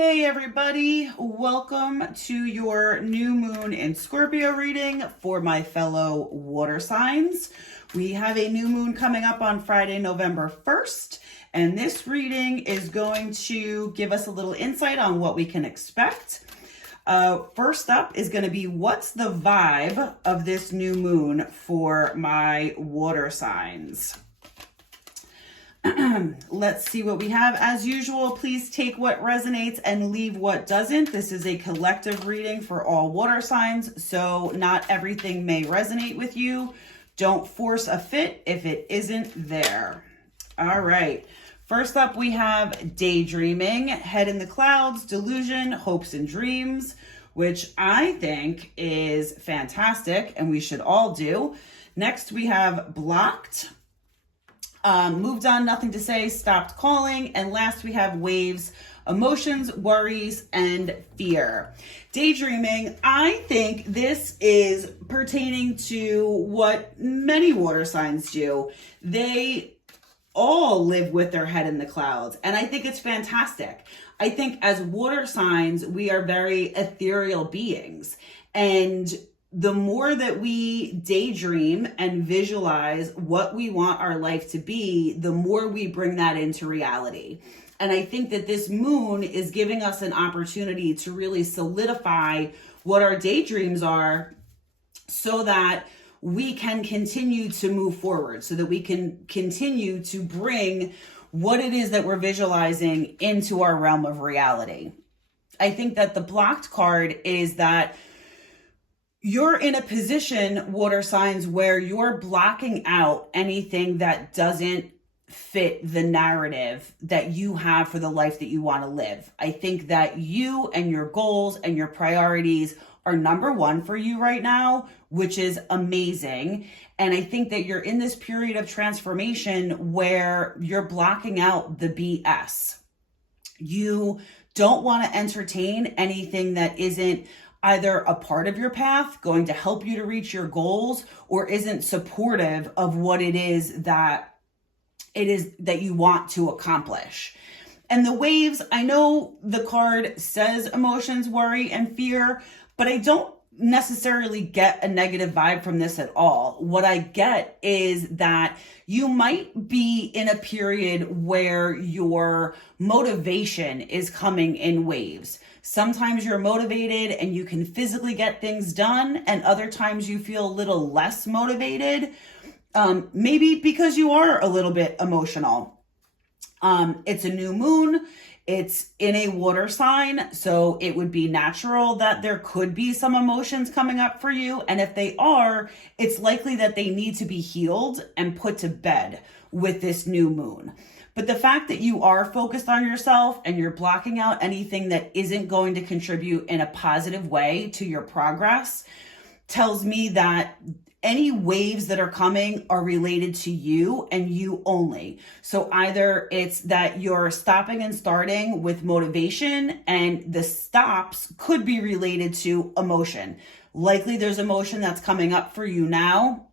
Hey everybody, welcome to your new moon in Scorpio reading for my fellow water signs. We have a new moon coming up on Friday, November 1st, and this reading is going to give us a little insight on what we can expect. First up is going to be what's the vibe of this new moon for my water signs. Let's see what we have. As usual, please take what resonates and leave what doesn't. This is a collective reading for all water signs, so not everything may resonate with you. Don't force a fit if it isn't there. All right. First up, we have daydreaming, head in the clouds, delusion, hopes and dreams, which I think is fantastic and we should all do. Next, we have blocked. Moved on, nothing to say, stopped calling. And last we have waves, emotions, worries, and fear. Daydreaming, I think this is pertaining to what many water signs do. They all live with their head in the clouds. And I think it's fantastic. I think as water signs, we are very ethereal beings. And the more that we daydream and visualize what we want our life to be, the more we bring that into reality. And I think that this moon is giving us an opportunity to really solidify what our daydreams are so that we can continue to move forward, so that we can continue to bring what it is that we're visualizing into our realm of reality. I think that the blocked card is that you're in a position, water signs, where you're blocking out anything that doesn't fit the narrative that you have for the life that you want to live. I think that you and your goals and your priorities are number one for you right now, which is amazing. And I think that you're in this period of transformation where you're blocking out the BS. You don't want to entertain anything that isn't either a part of your path, going to help you to reach your goals, or isn't supportive of what it is that you want to accomplish. And the waves, I know the card says emotions, worry, and fear, but I don't necessarily get a negative vibe from this at all. What I get is that you might be in a period where your motivation is coming in waves. Sometimes you're motivated and you can physically get things done, and other times you feel a little less motivated, maybe because you are a little bit emotional. It's a new moon. It's in a water sign, so it would be natural that there could be some emotions coming up for you. And if they are, it's likely that they need to be healed and put to bed with this new moon. But the fact that you are focused on yourself and you're blocking out anything that isn't going to contribute in a positive way to your progress tells me that any waves that are coming are related to you and you only. So either it's that you're stopping and starting with motivation, and the stops could be related to emotion. Likely there's emotion that's coming up for you now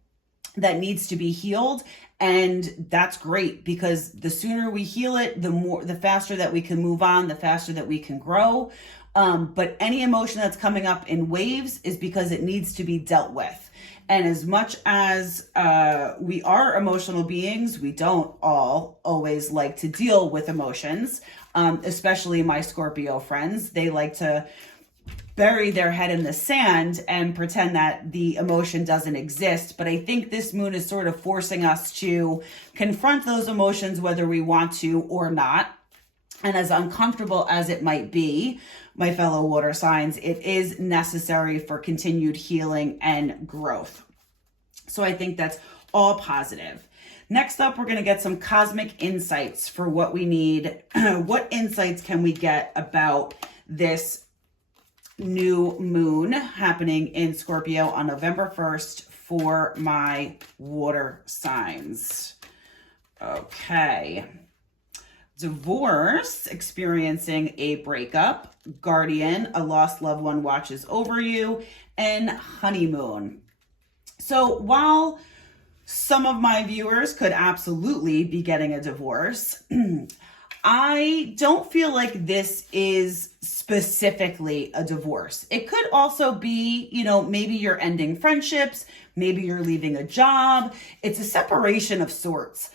that needs to be healed. And that's great, because the sooner we heal it, the faster that we can move on, the faster that we can grow. But any emotion that's coming up in waves is because it needs to be dealt with. And as much as we are emotional beings, we don't all always like to deal with emotions, especially my Scorpio friends. They like to bury their head in the sand and pretend that the emotion doesn't exist. But I think this moon is sort of forcing us to confront those emotions, whether we want to or not. And as uncomfortable as it might be, my fellow water signs, it is necessary for continued healing and growth. So I think that's all positive. Next up, we're going to get some cosmic insights for what we need. What insights can we get about this new moon happening in Scorpio on November 1st for my water signs? Okay. Divorce, experiencing a breakup. Guardian, a lost loved one watches over you. And honeymoon. So while some of my viewers could absolutely be getting a divorce, I don't feel like this is specifically a divorce. It could also be, maybe you're ending friendships, maybe you're leaving a job. It's a separation of sorts.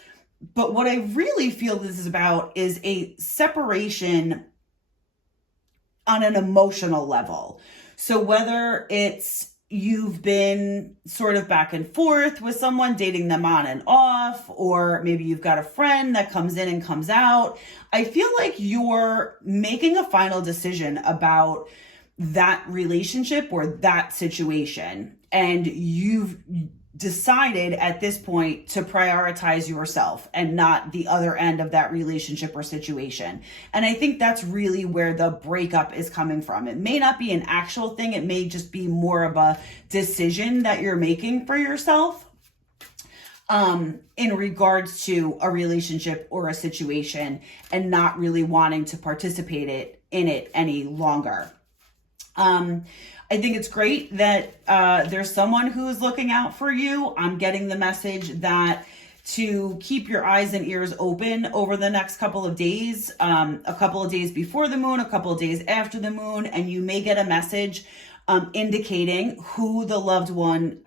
But what I really feel this is about is a separation on an emotional level. So whether it's you've been sort of back and forth with someone, dating them on and off, or maybe you've got a friend that comes in and comes out, I feel like you're making a final decision about that relationship or that situation. And you've decided at this point to prioritize yourself and not the other end of that relationship or situation. And I think that's really where the breakup is coming from. It may not be an actual thing. It may just be more of a decision that you're making for yourself in regards to a relationship or a situation, and not really wanting to participate in it any longer. I think it's great that there's someone who's looking out for you. I'm getting the message that to keep your eyes and ears open over the next couple of days, a couple of days before the moon, a couple of days after the moon, and you may get a message indicating who the loved one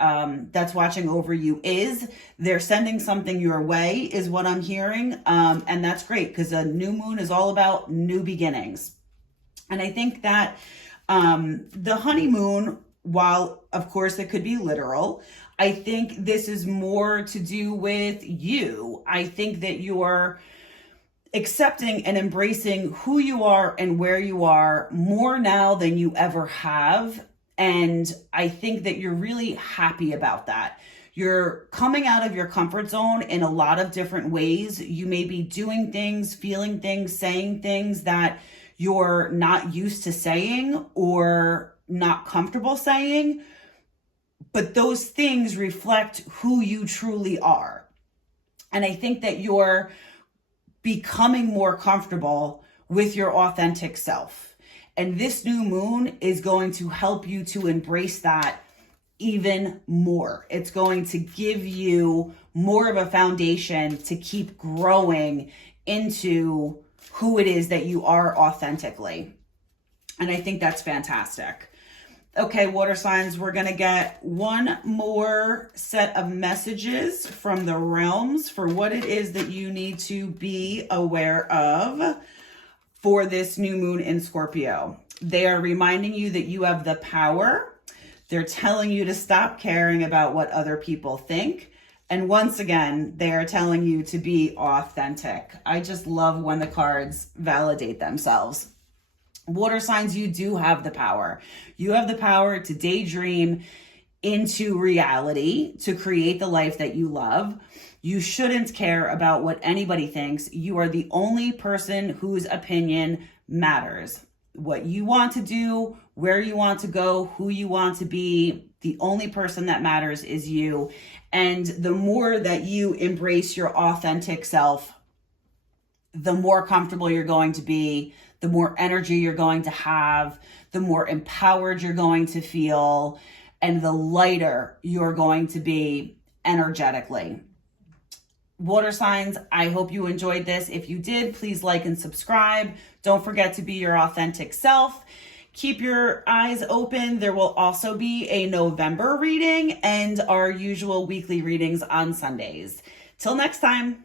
that's watching over you is. They're sending something your way, is what I'm hearing. And that's great, because a new moon is all about new beginnings. And I think that the honeymoon, while of course it could be literal, I think this is more to do with you. I think that you're accepting and embracing who you are and where you are more now than you ever have. And I think that you're really happy about that. You're coming out of your comfort zone in a lot of different ways. You may be doing things, feeling things, saying things that you're not used to saying or not comfortable saying, but those things reflect who you truly are. And I think that you're becoming more comfortable with your authentic self. And this new moon is going to help you to embrace that even more. It's going to give you more of a foundation to keep growing into who it is that you are authentically. And I think that's fantastic. Okay, water signs, we're going to get one more set of messages from the realms for what it is that you need to be aware of for this new moon in Scorpio. They are reminding you that you have the power. They're telling you to stop caring about what other people think. And once again, they are telling you to be authentic. I just love when the cards validate themselves. Water signs, you do have the power. You have the power to daydream into reality, to create the life that you love. You shouldn't care about what anybody thinks. You are the only person whose opinion matters. What you want to do, where you want to go, who you want to be, the only person that matters is you. And the more that you embrace your authentic self, the more comfortable you're going to be, the more energy you're going to have, the more empowered you're going to feel, and the lighter you're going to be energetically. Water signs, I hope you enjoyed this. If you did, please like and subscribe. Don't forget to be your authentic self. Keep your eyes open. There will also be a November reading and our usual weekly readings on Sundays. Till next time.